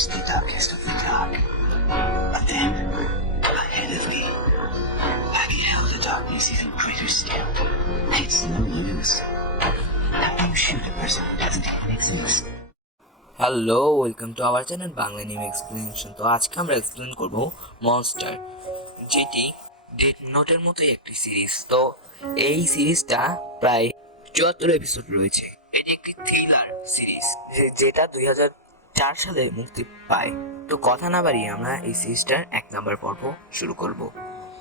It's the darkest of the dark. But then, ahead of me, I beheld the darkness even greater still. It's no use. Now I'm sure the person who doesn't even exist. Hello welcome to our channel Bangla নিম explanation তো আজকে আমরা explain করব monster যেটি date নোটের মতোই একটি series তো এই সিরিজটা প্রায় চুয়াত্তর এপিসোড রয়েছে এটি একটি থ্রিলার সিরিজ যেটা দুই হাজার চার সালে মুক্তি পায় তো কথা না বাড়িয়ে আমরা এই সিরিজটার এক নম্বর পর্ব শুরু করব।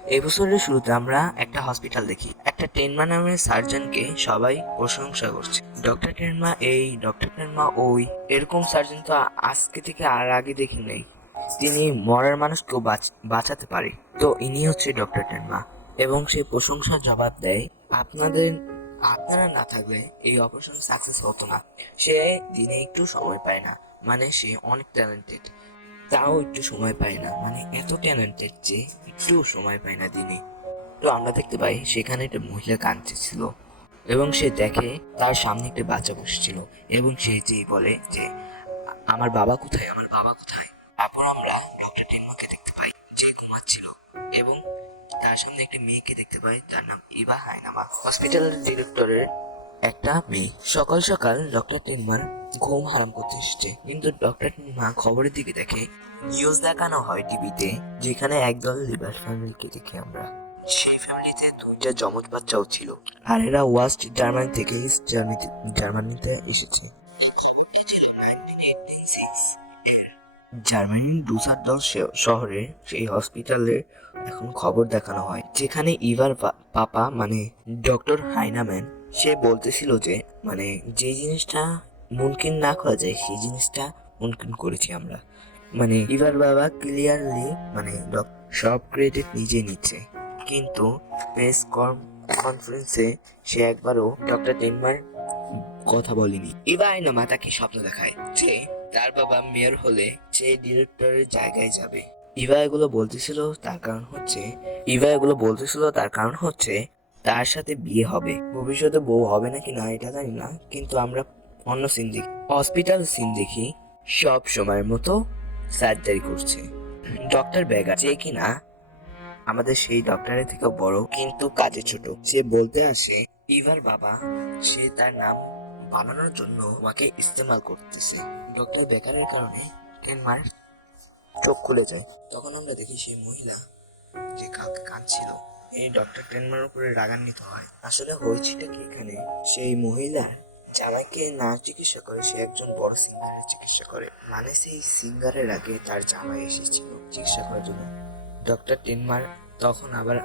এপিসোডের শুরুতে আমরা একটা হসপিটাল দেখি। একটা টেনমা নামের সার্জনকে সবাই প্রশংসা করছে। ডক্টর টেনমা এই ডক্টর টেনমা ওই, এরকম সার্জন তো আজকে থেকে আর আগে দেখি নেই। তিনি মরার মানুষকেও বাঁচাতে পারে। তো ইনি হচ্ছে ডক্টর টেনমা। এবং সে প্রশংসার জবাব দেয়, আপনাদের, আপনারা না থাকলে এই অপারেশন সাকসেস হতো না। সে দিনে একটু সময় পায় না। মানে সে অনেক ট্যালেন্টেড তাও একটু সময় পায় না। মানে এত ট্যালেন্টেড যে একটু সময় পায় না দিনে। তো আমরা দেখতে পাই সেখানে একটা মহিলা কাঁদতেছিল এবং সে দেখে তার সামনে একটা বাচ্চা বসেছিল এবং সে যেই বলে যে, আমার বাবা কোথায়? আমার বাবা কোথায়? তারপর আমরা ডক্টর টিনমাকে দেখতে পাই, যে ঘুমাচ্ছিল এবং তার সামনে একটি মেয়েকে দেখতে পাই তার নাম ইবা হায়নামা। হসপিটালের ডিরেক্টরের একটা মেয়ে। সকাল সকাল ডক্টর টেনমার ঘুম হারাম করতে এসেছে। কিন্তু ডক্টর টেনমা খবরের দিকে দেখে নিউজ দেখানো হয় টিভিতে যেখানে একদল লিবার ফ্যামিলিকে দেখি আমরা। সেই ফ্যামিলিতে দুইটা জমজ বাচ্চাও ছিল আর এরা ওয়াস্ট জার্মানি থেকে ইস্ট জার্মানিতে জার্মানিতে এসেছে। ছিল 1986 এর জার্মানির ডুসারডল শহরে সেই হসপিটালে এখন খবর দেখানো হয়, যেখানে ইভার পাপা মানে ডক্টর হাইনাম্যান সে বলতেছিল যে মানে যে জিনিসটা মুমকিন না করা যায়, সেই জিনিসটা মুমকিন করেছি আমরা। মানে ইভার বাবা ক্লিয়ারলি মানে সব ক্রেডিট নিজে নিচ্ছে। কিন্তু প্রেস কনফারেন্সে সে একবারও ডক্টর ডেনমার কথা বলেনি। ইভা আইনামা তাকে স্বপ্ন দেখায় যে, তার বাবা মেয়র হলে সে ডিরেক্টরের জায়গায় যাবে। ইভা এগুলো বলতেছিল তার কারণ হচ্ছে ইভা এগুলো বলতেছিল তার কারণ হচ্ছে তার সাথে বিয়ে হবে। ভবিষ্যতে বউ হবে নাকি না, এটা জানি না। কিন্তু আমরা অন্য সিন দেখি। হসপিটাল সিন দেখি। সব সময়ের মতো সার্জারি করছে। ডক্টর বেগার যে কিনা আমাদের সেই ডক্টরের থেকে বড়, কিন্তু কাজে ছোট। সে বলতে আসে, ইভার বাবা, সে তার নাম বানানোর জন্য আমাকে ইস্তেমাল করতেছে। ডক্টর বেকারের কারণে টেনমার চোখ খুলে যায়? তখন আমরা দেখি সেই মহিলা যে কাউকে কাঁদছিল এই ডক্টর টেনমার উপরে রাগান্বিত হয়। আসলে হয়েছেটা কি এখানে? সেই মহিলা জামাইকে না চিকিৎসা করে, সে একজন বড় সিঙ্গারের চিকিৎসা করে। মানে সেই সিঙ্গারের আগে তার জামাই এসেছিল চিকিৎসা করার জন্য। ডক্টর টেনমার তখন আবার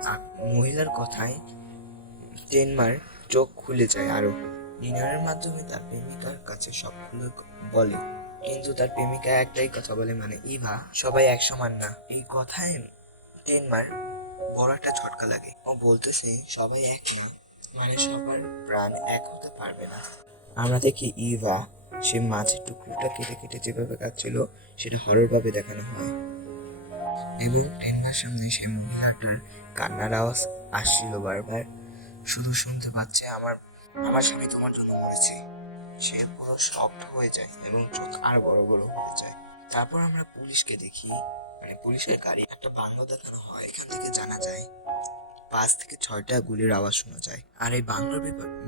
মহিলার কথায় টেনমার চোখ খুলে যায় আরও। ডিনারের মাধ্যমে তার প্রেমিকার কাছে সবগুলো বলে। কিন্তু তার প্রেমিকা একটাই কথা বলে মানে ইভা, সবাই এক সমান না। এই কথায় টেনমার বড় একটা ঝটকা লাগে। ও বলতেছে, সবাই এক না মানে সবার প্রাণ এক হতে পারবে না। আমরা দেখি ইভা, সে মাছের টুকরোটা কেটে কেটে যেভাবে কাটছিল, সেটা হরর ভাবে দেখানো হয়। এবং টেনমার সামনে সেই মহিলাটার কান্নার আওয়াজ আসছিল বারবার। শুধু শুনতে পাচ্ছে আমার আমার স্বামী তোমার জন্য মরেছে। সে পুরো শক্ট হয়ে যায় এবং চোখ আর বড় বড় হয়ে যায়। তারপর আমরা পুলিশকে দেখি মানে পুলিশের গাড়ি একটা বাংলো দেখানো হয়, এখান থেকে জানা যায় পাঁচ থেকে ছয়টা গুলির আওয়াজ শোনা যায়। আর এই বাংলোর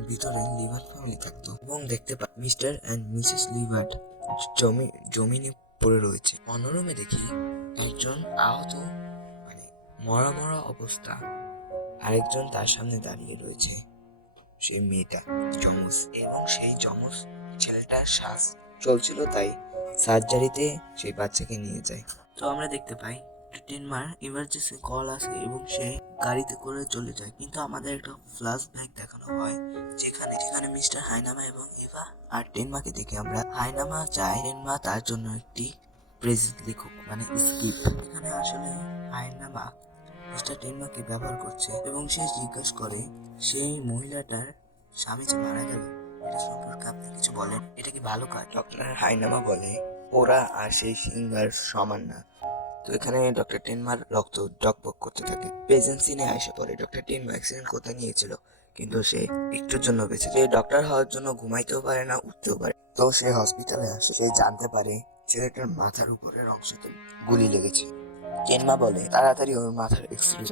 ভিতরে লিভার ফ্যামিলি থাকতো। এবং দেখতে পাই মিস্টার অ্যান্ড মিসেস লিভার্ট জমি, জমিনে পড়ে রয়েছে। অন্য রুমে দেখি একজন আহত মানে মরা মরা অবস্থা। আরেকজন তার সামনে দাঁড়িয়ে রয়েছে। সেই মেয়েটা যমজ এবং সেই যমজ ছেলেটার শ্বাস চলছিল তাই সার্জারিতে সেই বাচ্চাকে নিয়ে যায়। তো আমরা দেখতে পাই টেনমার ইমার্জেন্সি কল আসে এবং সে গাড়িতে করে চলে যায়। কিন্তু আমাদের একটা ফ্ল্যাশ ব্যাক দেখানো হয়, যেখানে যেখানে মিস্টার হাইনামা এবং ইভা আর টেনমাকে দেখে আমরা হাইনামা চায় টেনমা তার জন্য একটি প্রেজেন্ট লিখুক মানে স্ক্রিপ্ট এখানে আসলে হাইনামা মিস্টার টেনমাকে ব্যবহার করছে এবং সে জিজ্ঞাসা করে, সেই মহিলাটার স্বামী যে মারা গেল, এটা সম্পর্কে আপনি কিছু বলেন? এটা কি ভালো কাজ? ডক্টর হাইনামা বলে ওরা আর সেই সিঙ্গার সমান না। তো এখানে ডক্টর টেনমার রক্ত ডকবক করতে থাকে। প্রেজেন্সি সিনে আসে পরে ডক্টর টেনমা অ্যাক্সিডেন্ট করতে নিয়েছিল, কিন্তু সে একটুর জন্য বেঁচে সে ডক্টর হওয়ার জন্য ঘুমাইতেও পারে না, উঠতেও পারে তো সে হসপিটালে আসে, সে জানতে পারে ছেলেটার মাথার উপরের অংশতে গুলি লেগেছে। কেনমা বলে তাড়াতাড়ি ওর মাথার এক্সরে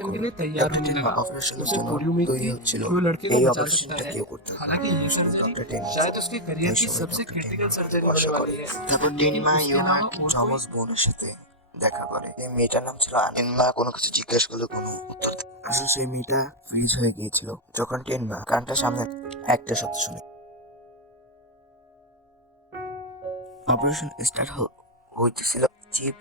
ডক্টর টেনমা অপারেশনের জন্য তৈরি হচ্ছিল এই অপারেশনটা কেউ করতে দেখা করে। এই মেয়েটার নাম ছিল কোনো কিছু জিজ্ঞেস করলে কোনো সেই মেয়েটা ফ্রিজ হয়ে গিয়েছিল যখন টেনমা কানটা সামনে একটা শব্দ শুনে। অপারেশন স্টার্ট হইতেছিল। চিপ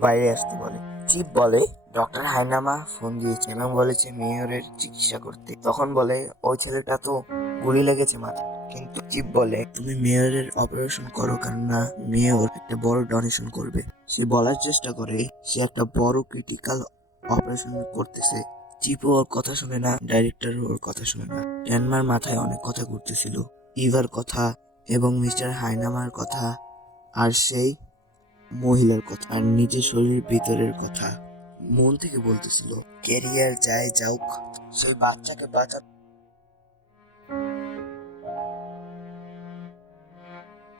বাইরে আসতে বলে। চিপ বলে, ডক্টর হাইনামা ফোন দিয়েছে এবং বলেছে মেয়রের চিকিৎসা করতে। তখন বলে, ওই ছেলেটা তো গুলি লেগেছে মাথা কিন্তু চিপ বলে, তুমি মেয়রের অপারেশন করো কারণ না মেয়র একটা বড় ডোনেশন করবে। সে বলার চেষ্টা করে, সে একটা বড় ক্রিটিক্যাল অপারেশন করতেছে। চিপও ওর কথা শুনে না ডাইরেক্টর ওর কথা শুনে না। টেনমার মাথায় অনেক কথা ঘুরতেছিল। ইভার কথা এবং মিস্টার হাইনামার কথা। আর সেই মহিলার কথা আর নিজের শরীরের ভিতরের কথা। মন থেকে বলতেছিল ক্যারিয়ার যায় যাওক সেই বাচ্চাকে বাঁচা